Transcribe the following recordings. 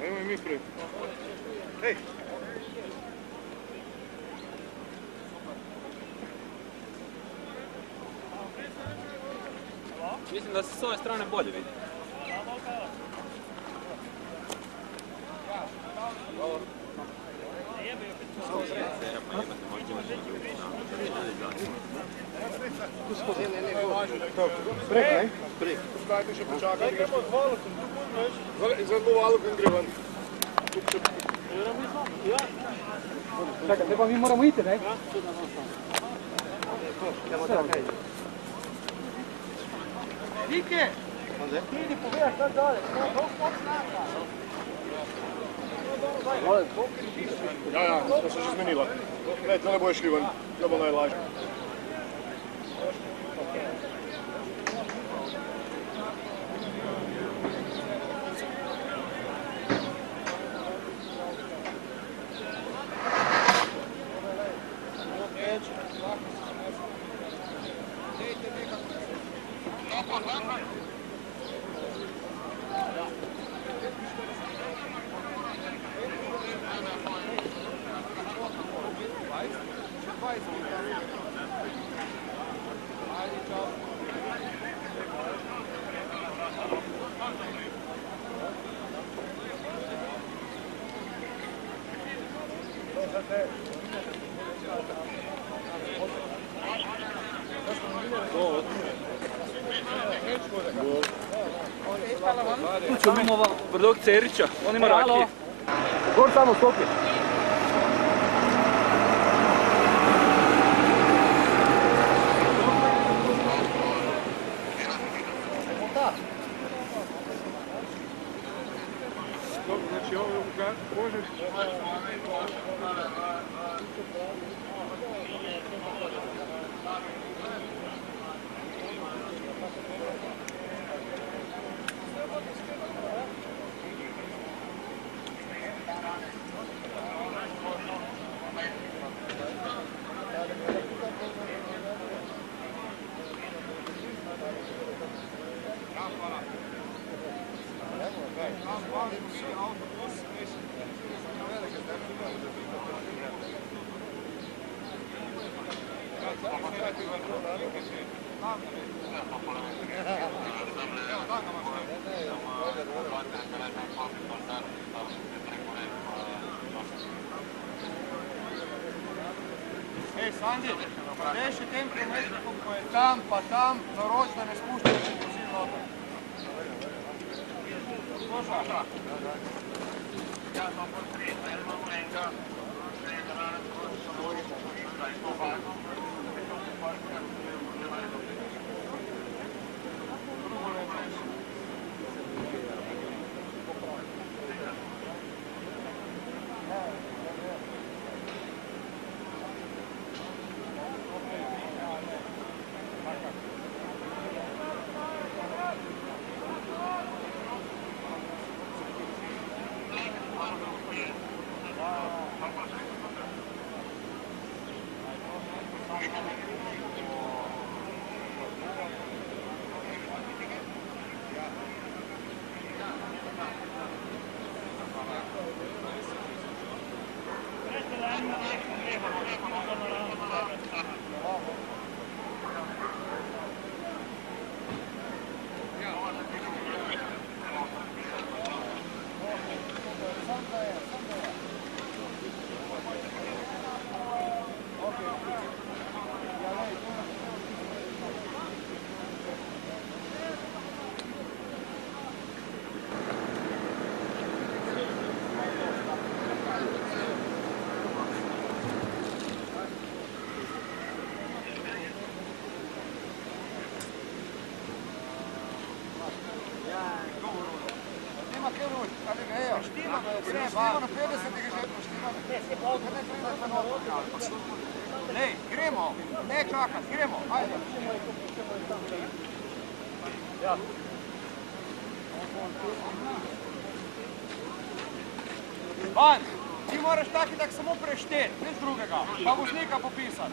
Nemoj mi prvi. Hej! Mislim da se s ove strane bolje vidi. Sprek, ne? Sprek. Poskajte še počakati. Gremo z valukom, tu bom veš. Izvedlo valukom gre ven. Čakaj, zdaj pa mi moramo iti, ne? Vike! Idi povedaš tam dalje, to spod snaka. Ja, smo se že zmenila. Ne, to ne bojo šli ven, to bo najlažje. Imamo brdog Cerića, on ima rakije. Gor samo stopi. Znači ovo možeš... Ej, Sandi, reši tem prometnikom, ko je tam, pa tam, naroč, da ne spuščajo vsi noter. Sluša? Lej, gremo, ne čakat, gremo, ajde. Van, ti moraš taki tak samo preštet, nič drugega, pa voznika popisati.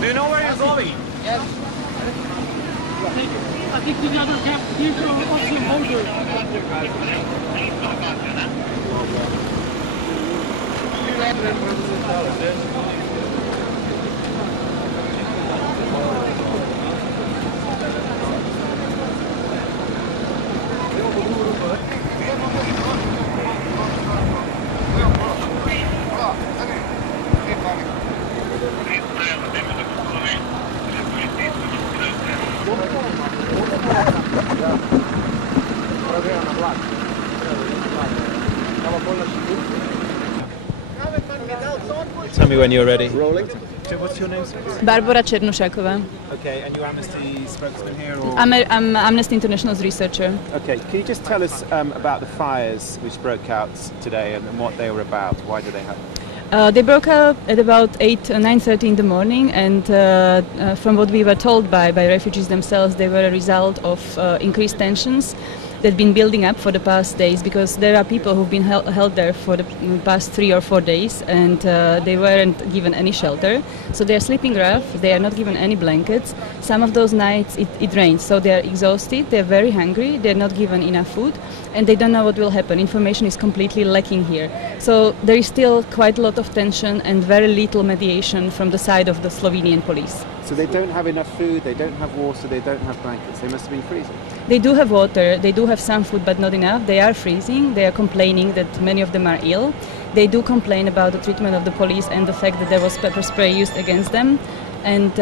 Do you know where you're going? Yes. I think the other camp, these are also holders. Tell me when you're ready. Rolling. So what's your name? Barbara Černušáková. Okay, and you're Amnesty spokesman here? Or? I'm Amnesty International's researcher. Okay, can you just tell us about the fires which broke out today and what they were about? Why did they happen? They broke out at about 9:30 in the morning, and from what we were told by refugees themselves, they were a result of increased tensions that have been building up for the past days, because there are people who've been held there for the past 3 or 4 days, and they weren't given any shelter. So they are sleeping rough, they are not given any blankets. Some of those nights it rains, so they are exhausted, they are very hungry, they are not given enough food, and they don't know what will happen. Information is completely lacking here. So there is still quite a lot of tension and very little mediation from the side of the Slovenian police. So they don't have enough food, they don't have water, they don't have blankets. They must have been freezing. They do have water, they do have some food, but not enough. They are freezing, they are complaining that many of them are ill. they do complain about the treatment of the police and the fact that there was pepper spray used against them, and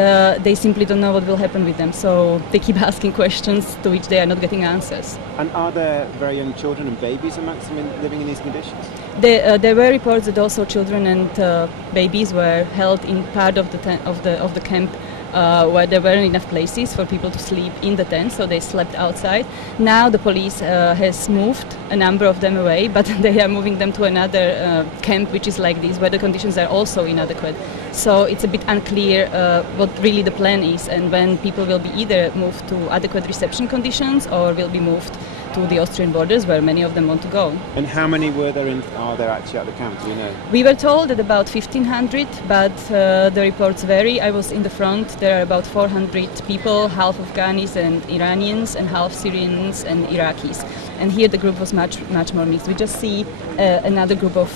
they simply don't know what will happen with them. So they keep asking questions to which they are not getting answers. And are there very young children and babies amongst them living in these conditions? There were reports that also children and babies were held in part of the camp where there weren't enough places for people to sleep in the tent, so they slept outside. Now the police has moved a number of them away, but they are moving them to another camp which is like this, where the conditions are also inadequate. So it's a bit unclear what really the plan is, and when people will be either moved to adequate reception conditions or will be moved to the Austrian borders, where many of them want to go. And how many are there actually at the camp, do you know? We were told that about 1,500, but the reports vary. I was in the front. There are about 400 people, half Afghans and Iranians and half Syrians and Iraqis. And here the group was much more mixed. We just see another group of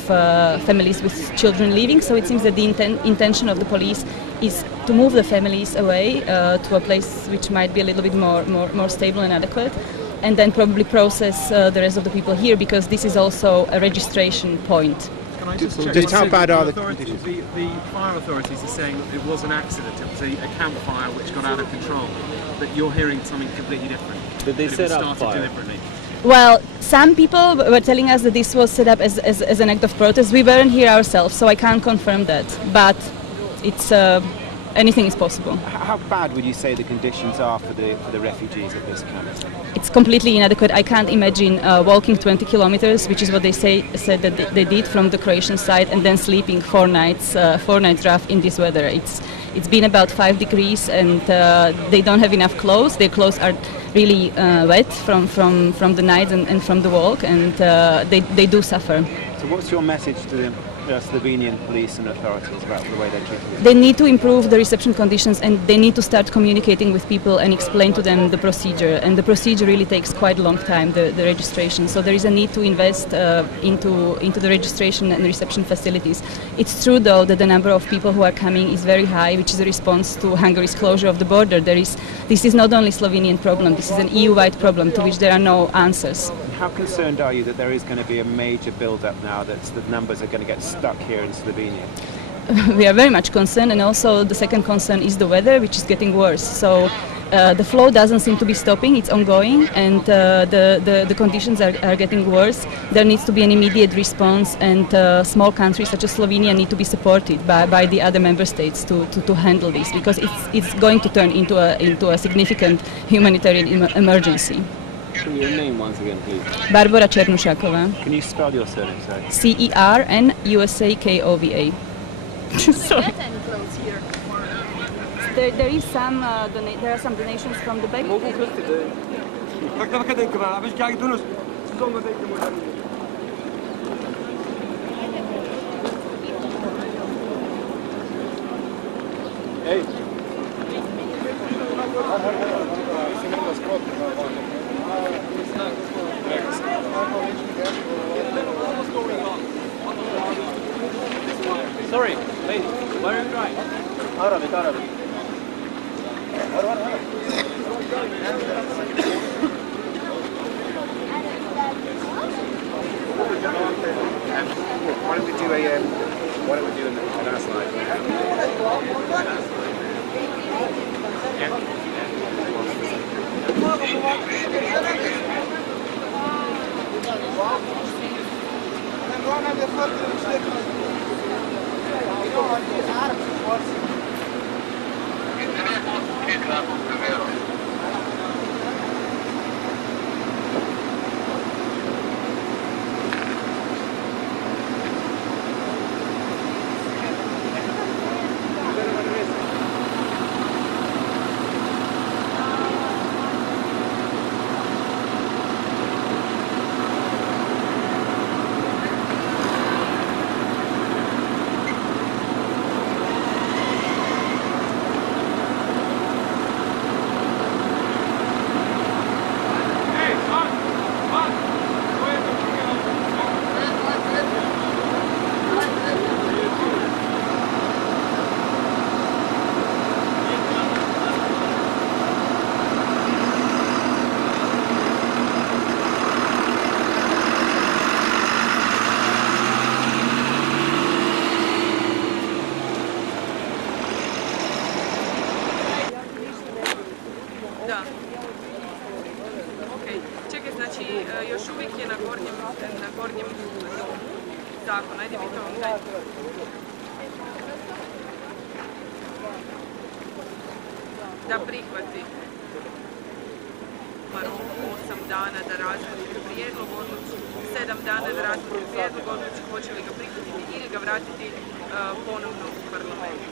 families with children leaving, so it seems that the intention of the police is to move the families away to a place which might be a little bit more stable and adequate, and then probably process the rest of the people here, because this is also a registration point. Can I just check? Just how bad are the authorities? conditions? The fire authorities are saying it was an accident. It was a campfire which got out of control. But you're hearing something completely different. Did they That set it was up started fire? deliberately. Well, some people were telling us that this was set up as an act of protest. We weren't here ourselves, so I can't confirm that. But it's anything is possible. How bad would you say the conditions are for the refugees at this camp? It's completely inadequate. I can't imagine walking 20 kilometers, which is what they said that they did from the Croatian side, and then sleeping 4 nights rough in this weather. It's been about 5 degrees, and they don't have enough clothes. Their clothes are really wet from the night and from the walk, and they do suffer. So what's your message to the Slovenian police and authorities about the way they're treating you? They need to improve the reception conditions, and they need to start communicating with people and explain to them the procedure. And the procedure really takes quite a long time, the registration. So there is a need to invest into the registration and reception facilities. It's true, though, that the number of people who are coming is very high, which is a response to Hungary's closure of the border. This is not only a Slovenian problem, this is an EU-wide problem to which there are no answers. How concerned are you that there is going to be a major build-up now, that the numbers are going to get stuck here in Slovenia? We are very much concerned, and also the second concern is the weather, which is getting worse. So the flow doesn't seem to be stopping, it's ongoing, and the conditions are getting worse. There needs to be an immediate response, and small countries such as Slovenia need to be supported by the other member states to handle this, because it's going to turn into a significant humanitarian emergency. Your name once again, please. Barbara Černušáková. Can you spell your surname, sorry? CERNUSAKOVA. Sorry. There is some. There are some donations from the back. Hey. Sorry, lady, where are you going? Arabic. Why don't we do an our slide? gornjem domu zakona. Ajde vi to vam dajte. Da prihvati rok 8 dana da razmotri prijedlog odluči, 7 dana da razmotri prijedlog odluči hoće li ga prihvatiti ili ga vratiti ponovno u parlament.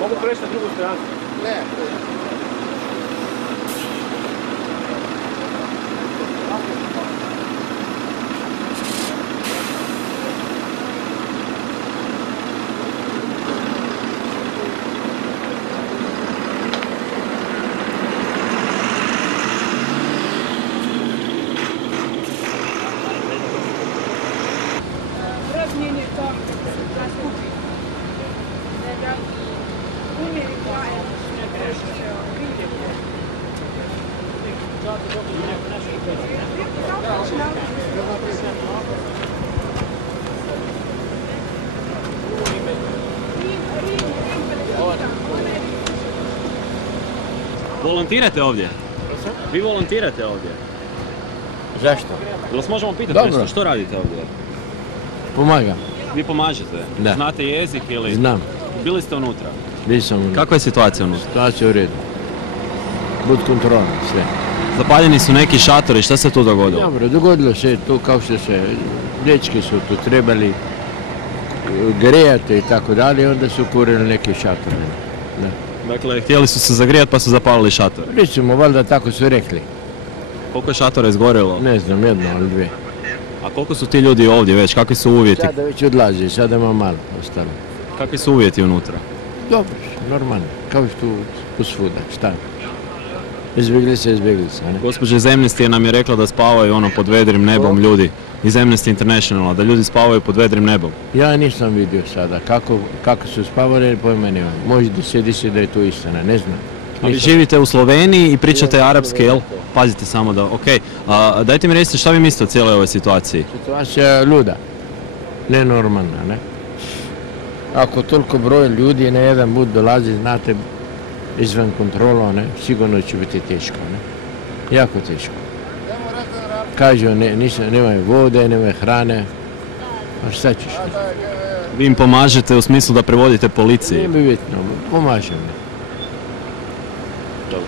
Mogu preći na drugu stranu? Ne. Razmijenje to na skupinu. Volontirate ovdje? Vi volontirate ovdje? Zašto? Jel vas možemo pitati Dobro. nešto? Što radite ovdje? Pomagam. Vi pomažete? Da. Znate jezik ili? Znam. Bili ste unutra? Nisam. Kakva je situacija unutra? Situacija u redu. Bud kontrolno, sve. Zapaljeni su neki šatori, šta se tu dogodilo? Dobro, dogodilo se tu kao što se, dečki su tu trebali grijati i tako dalje, onda su kurili neki šatori. Da. Dakle, htjeli su se zagrijati pa su zapalili šatore. Recimo, valjda tako su rekli. Koliko je šatora izgorjelo? Ne znam, jedno ili dvije. A koliko su ti ljudi ovdje već? Kakvi su uvjeti? Sada već odlazi, sada ima malo ostalo. Kakvi su uvjeti unutra? Dobro, normalno, kao što u svuda, šta? Izbjeglice, ne? Gospođa iz Amnesty nam je rekla da spavaju ono pod vedrim nebom ljudi. Iz Amnesty Internationala, da ljudi spavaju pod vedrim nebom. Ja nisam vidio sada kako su spavali, pojma nemam. Može da se da je to istina, ne znam. A vi živite u Sloveniji i pričate arapski, jel? Pazite samo da, okej. Dajte mi recite šta vi mislite o cijeloj ovoj situaciji? Situacija je luda, nenormalna, ne? Ako toliko broj ljudi na jedan put dolazi, znate, izvan kontrola, ne? Sigurno će biti teško, ne? Jako teško. Kažu, nemaju vode, nemaju hrane, a šta ćeš? Vi im pomažete u smislu da prevodite policiji? Nije mi bitno, pomažem. Dobro.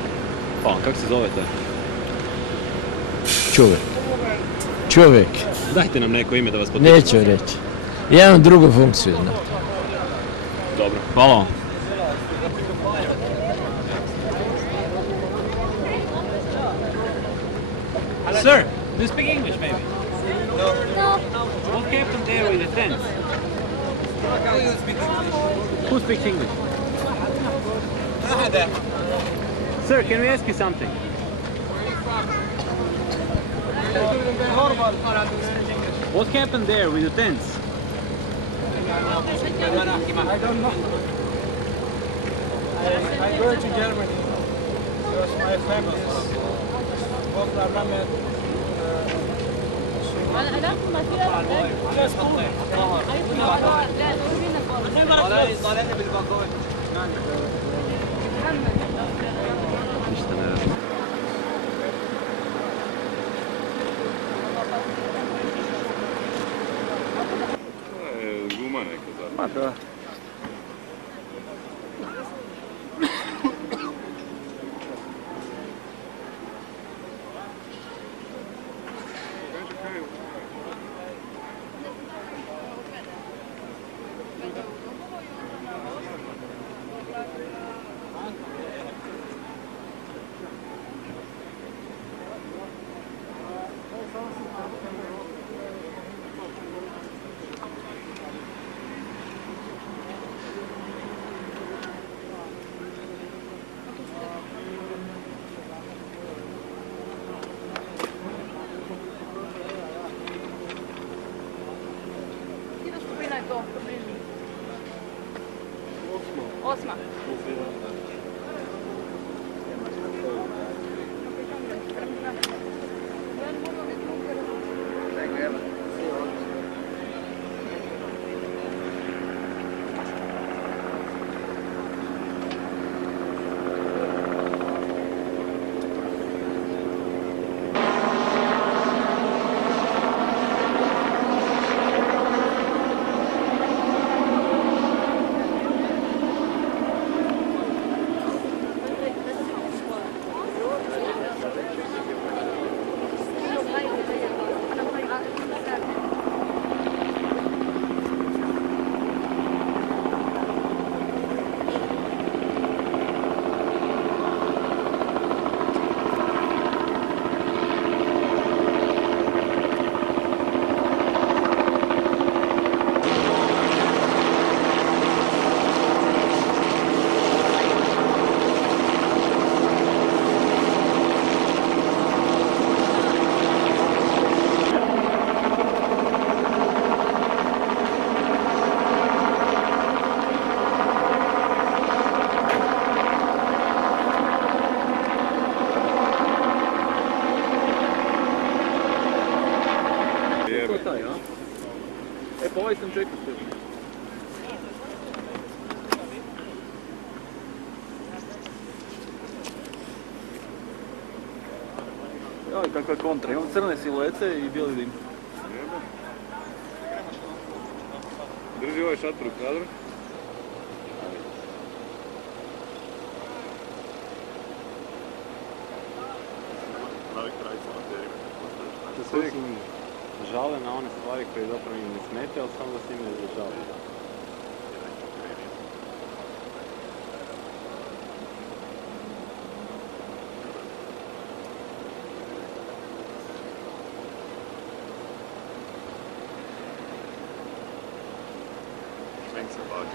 Hvala, kako se zovete? Čovjek. Dajte nam neko ime da vas potičemo. Neću reći. Ja imam drugu funkciju, ne? Dobro, hvala vam. Sir, do you speak English maybe? What happened there with the tents? Who speaks English? Sir, can we ask you something? What happened there with the tents? I don't know. I go to Germany because my family is both Ramet. Ništa ne radim. Guma neka zadnja. Ma da. Osma. E pa ovaj sam čekao. Joj, kakva kontra, imam crne siluete i bijeli dim. Drži ovaj šator u kadru. Se uvijek žale na one stvari koje zapravo im ne smete, ali samo da s njima izražavaju. Thanks a lot.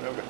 Okay.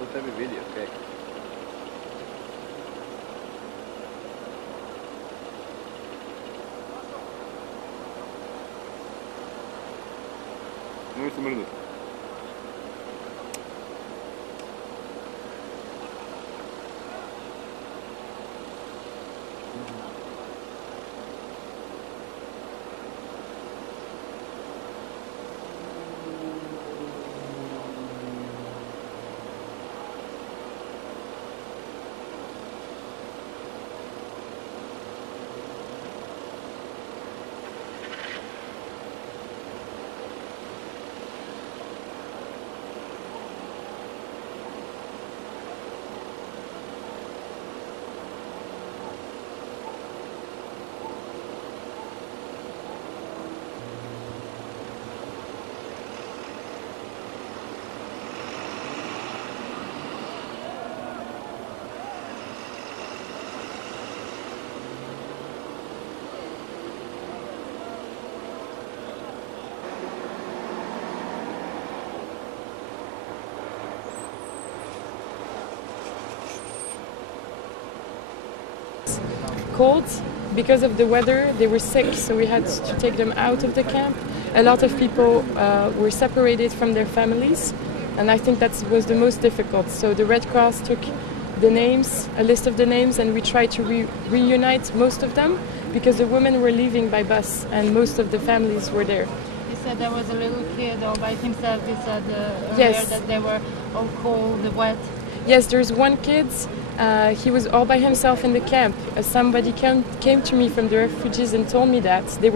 To tebi vidi, okej. Nemoj se mrdati. Cold because of the weather. They were sick, so we had to take them out of the camp. A lot of people were separated from their families, and I think that was the most difficult. So the Red Cross took the names, a list of the names, and we tried to reunite most of them because the women were leaving by bus and most of the families were there. You said there was a little kid all by himself. You said Yes. that they were all cold, wet. Yes, there's one kid. He was all by himself in the camp. Somebody came to me from the refugees and told me that they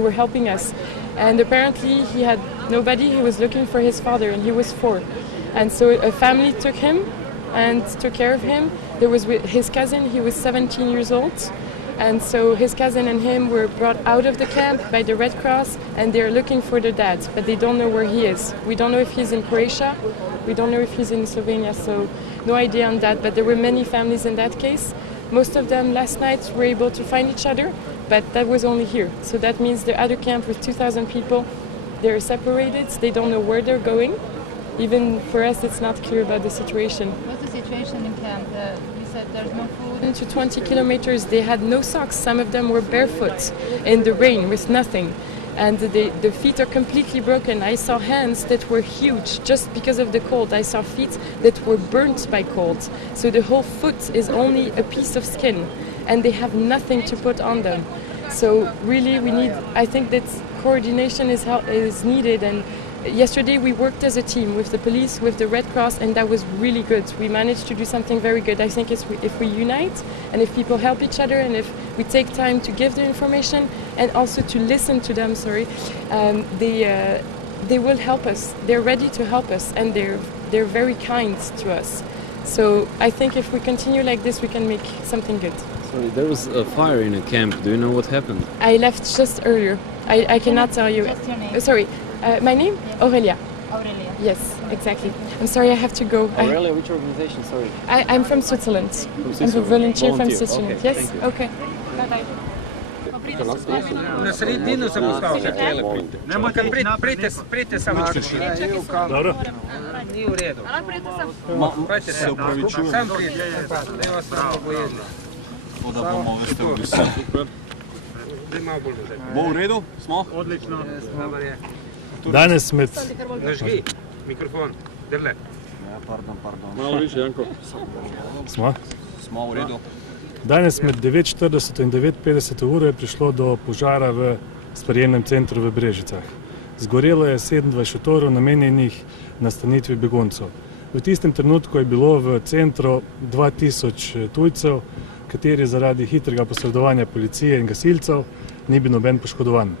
were helping us, and apparently he had nobody. He was looking for his father, and he was 4, and so a family took him and took care of him. There was his cousin. He was 17 years old, and so his cousin and him were brought out of the camp by the Red Cross, and they're looking for their dad, but they don't know where he is. We don't know if he's in Croatia. We don't know if he's in Slovenia, so no idea on that, but there were many families in that case. Most of them last night were able to find each other, but that was only here. So that means the other camp with 2,000 people, they're separated, they don't know where they're going. Even for us, it's not clear about the situation. What's the situation in camp? You said there's no food. To 20 kilometers, they had no socks. Some of them were barefoot in the rain with nothing. And the feet are completely broken. I saw hands that were huge just because of the cold. I saw feet that were burnt by cold. So the whole foot is only a piece of skin and they have nothing to put on them. So really I think that coordination is needed, and yesterday we worked as a team with the police, with the Red Cross, and that was really good. We managed to do something very good. I think if we unite and if people help each other and if we take time to give the information and also to listen to them, they will help us. They're ready to help us, and they're very kind to us. So I think if we continue like this, we can make something good. Sorry, there was a fire in a camp. Do you know what happened? I left just earlier. I cannot tell you. Just your name. Sorry, my name? Yeah. Aurelia. Aurelia. Yes, exactly. I'm sorry, I have to go. Aurelia, which organization? Sorry. I'm from Switzerland. I'm a volunteer from Switzerland. Okay, Yes? Okay. Bye-bye. Na sredinu se postavite. Nemojte prijte samo čuši. Dobro. Nije u redu. Se upravičujem. Sam prijte. Nema se obojedno. Da bomo veste v visoku. Bo v redu? Smo? Odlično. Danes med... Ne žgi, mikrofon, drle. Pardon. Malo više, Janko. Smo? Smo v redu. Danes med 9:40 in 9:50 uro je prišlo do požara v sprejemnem centru v Brežicah. Zgorelo je 27 šotorov namenjenih nastanitvi beguncev. V tistem trenutku je bilo v centru 2000 tujcev, kateri zaradi hitrega posredovanja policije in gasilcev ni bil noben poškodovan.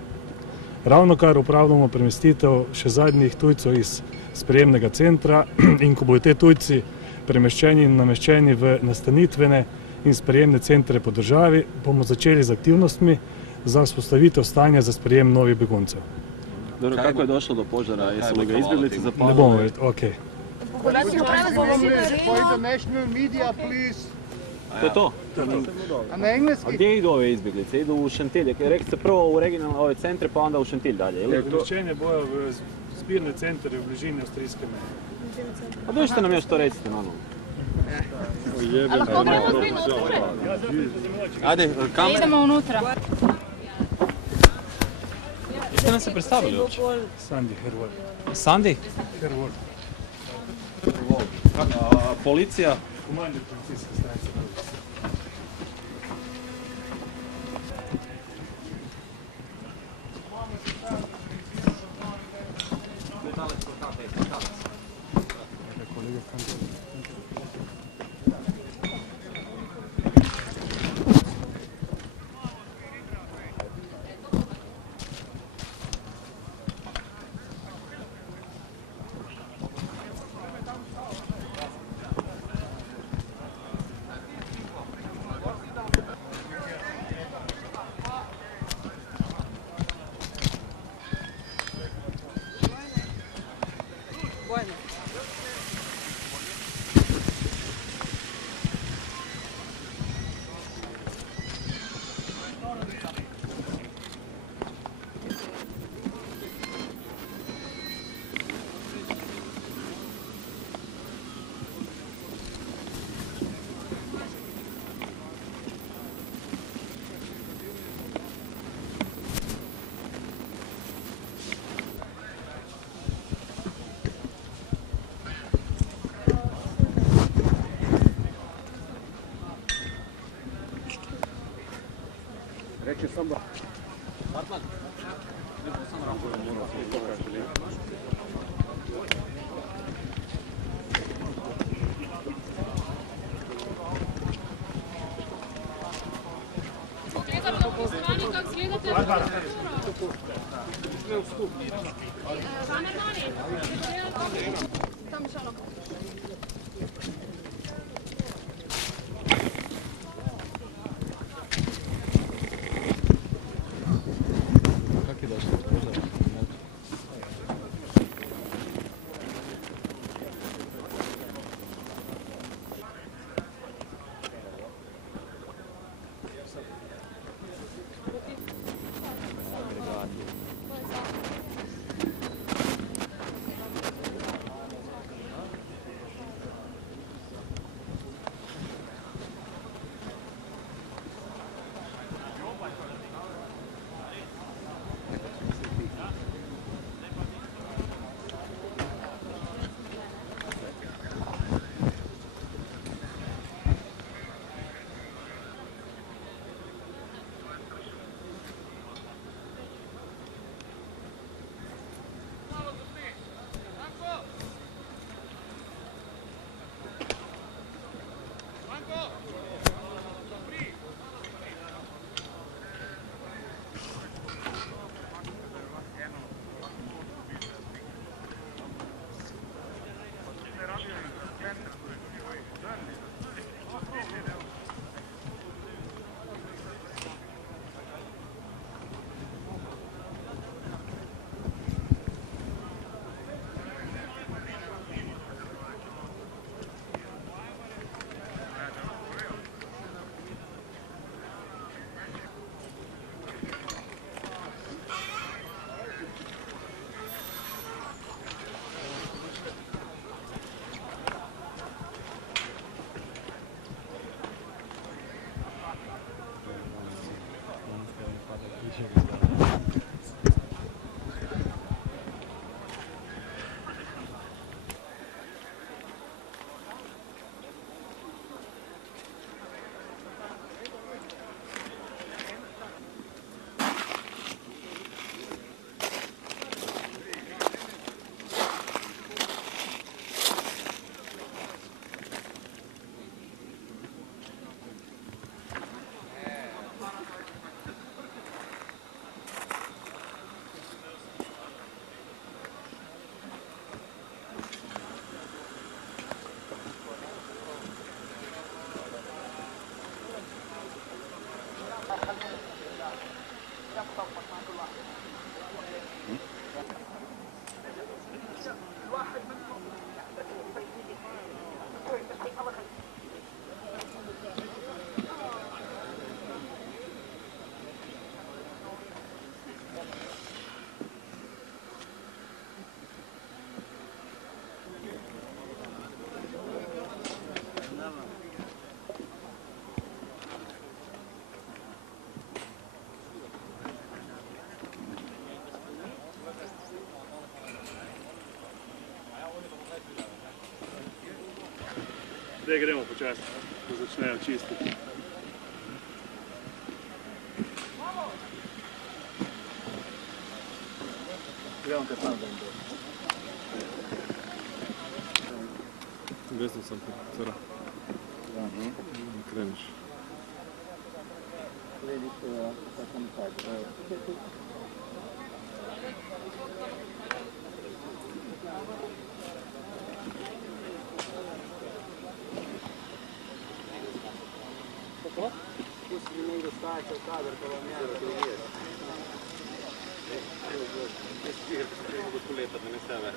Ravno kar upravljamo premestitev še zadnjih tujcev iz sprejemnega centra in ko bodo te tujci premeščeni in nameščeni v nastanitvene in sprejemne centre po državi, bomo začeli z aktivnostmi za vzpostavitev stanja za sprejem novih beguncev. Dobro, kako je došlo do požara? Jesu li ga izbjeglice zapalili? Ne bomo vedeti, okej. To je to? A na engleski? A gdje idu ove izbjeglice? Idu u Šantilj. Rekli ste prvo u regionalne ove centre, pa onda u Šantilj dalje. Premeščenje bojo v zbirne centre v bližini avstrijske meje. A dođite nam još to recite normalno. A lahko gremo zbi noter? Ajde, kamera. Idemo unutra. Jeste nam se predstavili uopće? Sandi Hervod. Sandi? Hervod. Policija? Komandir policijske stanice. Reče sam da... Zdaj gremo počasi, da začnejo čistiti. Gremo kaj tam, da jim bo. Desno sem cera. Kreniš. Pustili nekdo stajati v kader, pa vam je razumije. Jaz si tigar, da se treba gospod letati, da ne sebe.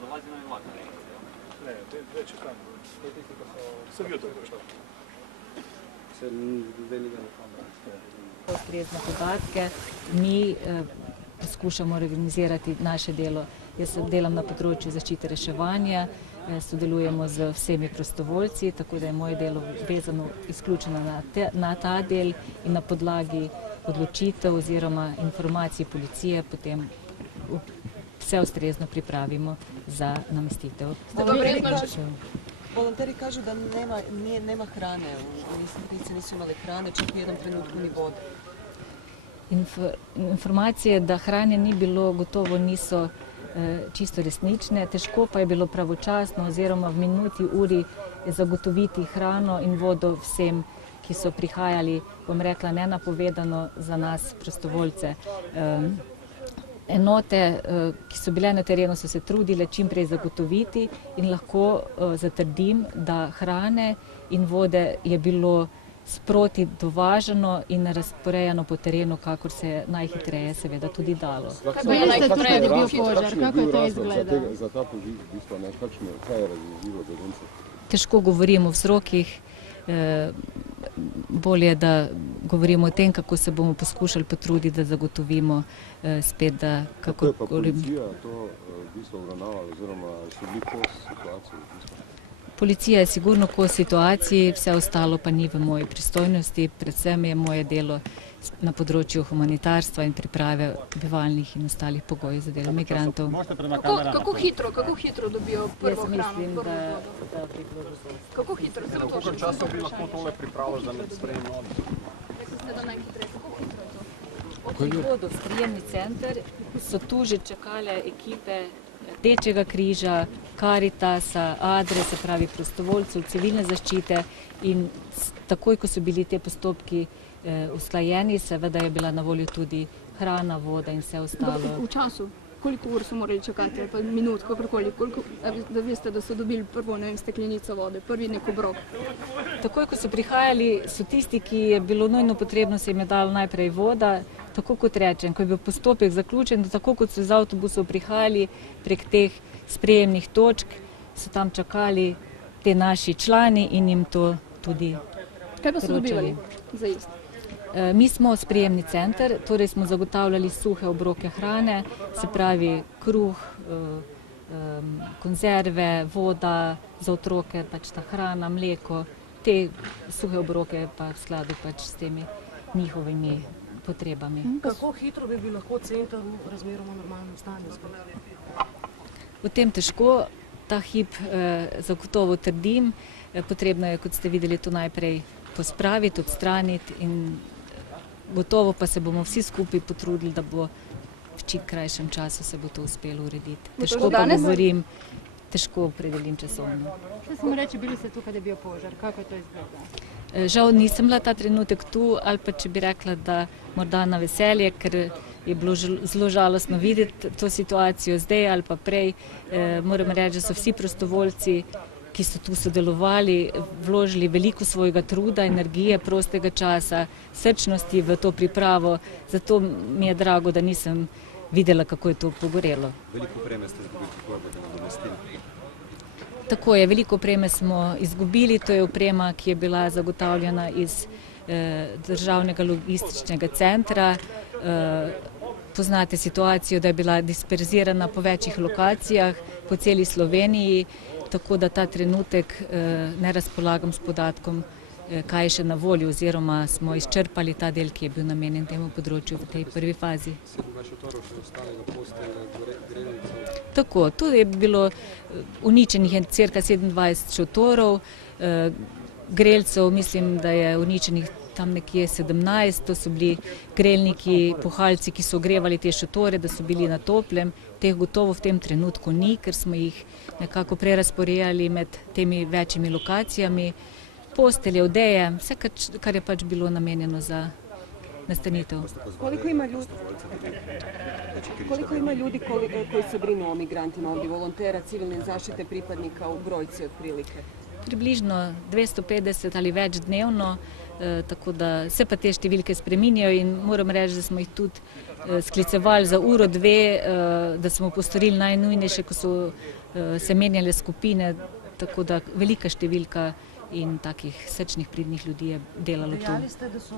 Dolazi na vlak. Ne, dve čekam. Sem jutro prišel. Ustrezne podatke, mi poskušamo organizirati naše delo. Jaz delam na področju zaščite reševanja, sodelujemo z vsemi prostovoljci, tako da je moje delo vezano izključeno na ta del in na podlagi odločitev oziroma informacij policije potem vse ustrezno pripravimo za namestitev. Volonteri kažu da nema hrane, mislim, nisu imali hrane, čak u jednom trenutku ni vode. Informacije, da hrane ni bilo, gotovo niso čisto resnične, težko pa je bilo pravočasno oziroma v minuti, uri zagotoviti hrano in vodo vsem, ki so prihajali, bom rekla, nenapovedano za nas prostovoljce. Enote, ki so bile na terenu, so se trudile čim prej zagotoviti in lahko zatrdim, da hrane in vode je bilo sproti dovažano in razporejano po terenu, kakor se je najhitreje seveda tudi dalo. Kako je tukaj dobil požar? Kako je to izgledalo? Za ta požar, v bistvu, kaj je razložilo begunce? Težko govorimo o vzrokih, bolje, da govorimo o tem, kako se bomo poskušali potruditi, da zagotovimo spet, da kako je pa policija to v bistvu obravnavala, oziroma so bili kos situaciji v bistvu? Policija je sigurno kos situaciji, vse ostalo pa ni v moji pristojnosti, predvsem je moje delo na področju humanitarstva in priprave bivalnih in ostalih pogojev za delo migrantov. Kako hitro dobijo prvo hrano? Jaz mislim, da bi bilo razumno. Kako hitro? Koliko časa bi lahko tole pripravili za sprejem vode? Rekli ste, da najhitreje. Kako hitro je to? Od prihoda v sprejemni center so tu že čakale ekipe Rdečega križa, Karitasa, Adre, se pravi prostovoljcev, civilne zaščite in takoj, ko so bili te postopki usklajeni, seveda je bila na voljo tudi hrana, voda in vse ostalo. V času? Koliko ur so morali čakati, ali pa minut, kakorkoli, da veste, da so dobili prvo, ne vem, steklenico vode, prvi nek obrok? Takoj, ko so prihajali, so tisti, ki je bilo nujno potrebno, se jim je dalo najprej voda, tako kot rečem, ko je bil postopek zaključen, tako kot so iz avtobusov prihajali prek teh sprejemnih točk, so tam čakali te naši člani in jim to tudi poročali. Kaj pa so dobivali za jesti? Mi smo sprejemni center, torej smo zagotavljali suhe obroke hrane, se pravi kruh, konzerve, voda za otroke, pač ta hrana, mleko, te suhe obroke pa v skladu pač s temi njihovimi potrebami. Kako hitro bi lahko center v razmeroma normalnem stanju spet? V tem težko, ta hip zagotovo trdim, potrebno je, kot ste videli, to najprej pospraviti, odstraniti in gotovo pa se bomo vsi skupaj potrudili, da bo v čim krajšem času se bo to uspelo urediti. Težko pa govorim, težko opredelim časovno. Što samo reči, bili ste tukaj, da je bil požar, kako je to izgledalo? Žal nisem bila ta trenutek tu, ali pa če bi rekla, da morda na veselje, ker je bilo zelo žalostno videti to situacijo zdaj ali pa prej. Moram reči, da so vsi prostovoljci, ki so tu sodelovali, vložili veliko svojega truda, energije, prostega časa, srčnosti v to pripravo. Zato mi je drago, da nisem videla, kako je to pogorelo. Veliko opreme ste izgubili, kako boste nadomestili? Tako je, veliko opreme smo izgubili, to je oprema, ki je bila zagotavljena iz državnega logističnega centra. Poznate situacijo, da je bila disperzirana po večjih lokacijah, po celi Sloveniji, tako da ta trenutek ne razpolagam s podatkom, kaj je še na voljo, oziroma smo izčrpali ta del, ki je bil namenjen temu področju v tej prvi fazi. Tako, tu je bilo uničenih cirka 27 šotorov, grelcev, mislim, da je uničenih tam nekje 17, to so bili grelniki, puhalci, ki so ogrevali te šotore, da so bili na toplem. Teh gotovo v tem trenutku ni, ker smo jih nekako prerasporejali med temi večjimi lokacijami. Postelje, odeje, vse, kar je pač bilo namenjeno za nastanitev. Koliko ima ljudi koji se brinu o migrantima ovdje, volontera, civilne zaštite, pripadnika u brojci otprilike? Približno 250 ali več dnevno, tako da se pa te številke spreminjajo in moram reči, da smo jih tudi sklicevali za uro, dve, da smo postorili najnujnejše, ko so se menjale skupine, tako da velika številka in takih srčnih pridnih ljudi je delalo tu. Dejali ste, da ste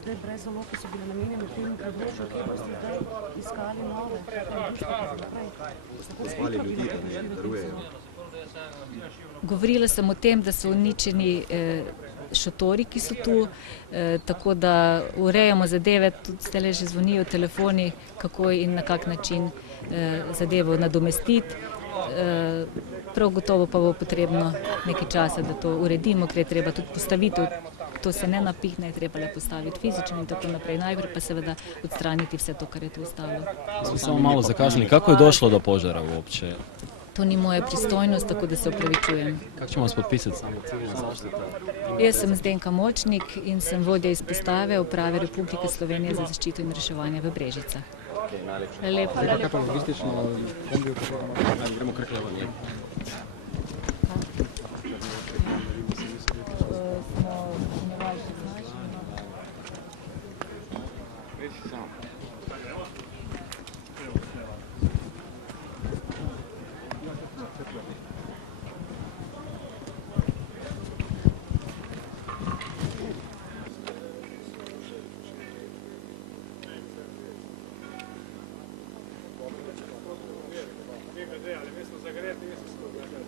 zdaj brez zalog, ki so bile namenjene temu področju, ki boste zdaj iskali nove, Poslali ljudi, da ne darujejo. Govorila sem o tem, da so uničeni šotori, ki so tu, tako da urejamo zadeve, tudi zdaj že zvonijo telefoni, kako in na kak način zadevo nadomestiti. Prav gotovo pa bo potrebno nekaj časa, da to uredimo, ker je treba tudi postavitev, to se ne napihne, je treba le postaviti fizično in tako naprej. Najprej pa seveda odstraniti vse to, kar je tu ostalo. Smo samo malo zakasnili. Kako je došlo do požara uopće? To ni moja pristojnost, tako da se opravičujem. Kako ćemo vas potpisati samo civilna zaštita? Jaz sem Zdenka Močnik in sem vodja izpostave Uprave Republike Slovenije za zaščito in reševanje v Brežicah. Lepo. Kaj pa logistično kombijo? Gremo krklevo, nije? Ali mi smo zagreti, mi smo zagreti.